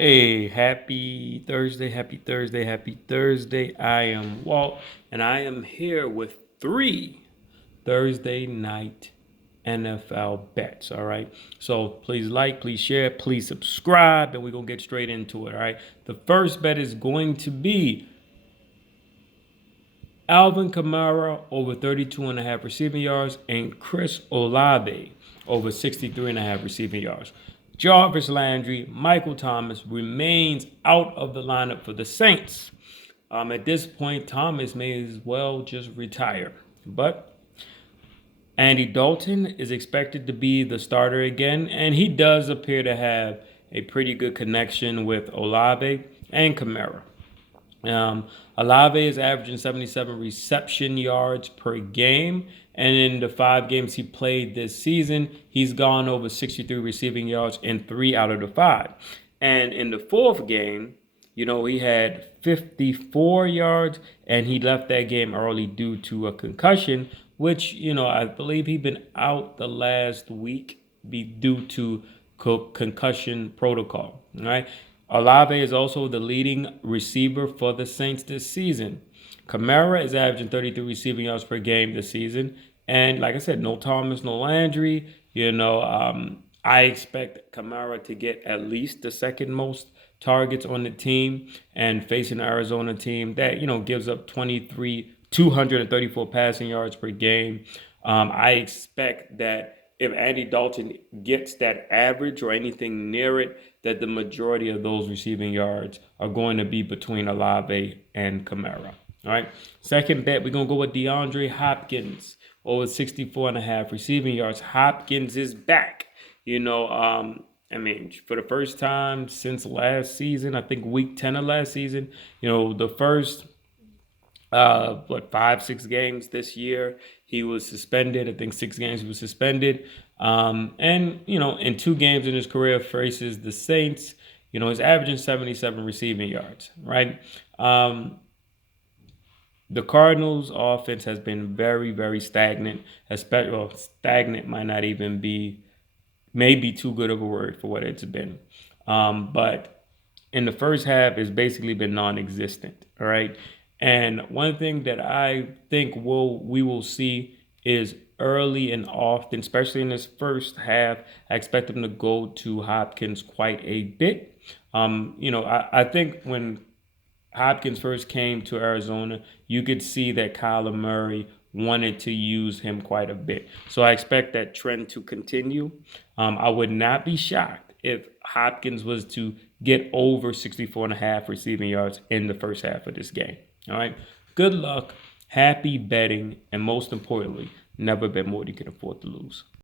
Hey, happy Thursday, happy Thursday, happy Thursday. I am Walt, and I am here with 3 Thursday night NFL bets. All right. So please like, please share, please subscribe, and we're going to get straight into it. All right. The first bet is going to be Alvin Kamara over 32.5 receiving yards and Chris Olave over 63.5 receiving yards. Jarvis Landry, Michael Thomas remains out of the lineup for the Saints. At this point, Thomas may as well just retire. But Andy Dalton is expected to be the starter again, and he does appear to have a pretty good connection with Olave and Kamara. Olave is averaging 77 reception yards per game. And in the 5 games he played this season, he's gone over 63 receiving yards in 3 out of the 5. And in the 4th game, he had 54 yards and he left that game early due to a concussion, which, I believe he'd been out the last week due to concussion protocol. All right. Olave is also the leading receiver for the Saints this season. Kamara is averaging 33 receiving yards per game this season. And like I said, no Thomas, no Landry. I expect Kamara to get at least the second most targets on the team, and facing the Arizona team that, gives up 234 passing yards per game. I expect that if Andy Dalton gets that average or anything near it, that the majority of those receiving yards are going to be between Olave and Kamara. All right. Second bet, we're going to go with DeAndre Hopkins over 64.5 receiving yards. Hopkins is back. For the first time since last season, I think week 10 of last season, the first 5-6 games this year he was suspended. I think 6 games he was suspended. In 2 games in his career faces the Saints, he's averaging 77 receiving yards, right? The Cardinals offense has been very, very stagnant. Stagnant might not even be, maybe too good of a word for what it's been. But in the first half, it's basically been non-existent. All right. And one thing that I think we will see is early and often, especially in this first half, I expect them to go to Hopkins quite a bit. I think when Hopkins first came to Arizona, you could see that Kyler Murray wanted to use him quite a bit. So I expect that trend to continue. I would not be shocked if Hopkins was to get over 64.5 receiving yards in the first half of this game. All right. Good luck, happy betting, and most importantly, never bet more than you can afford to lose.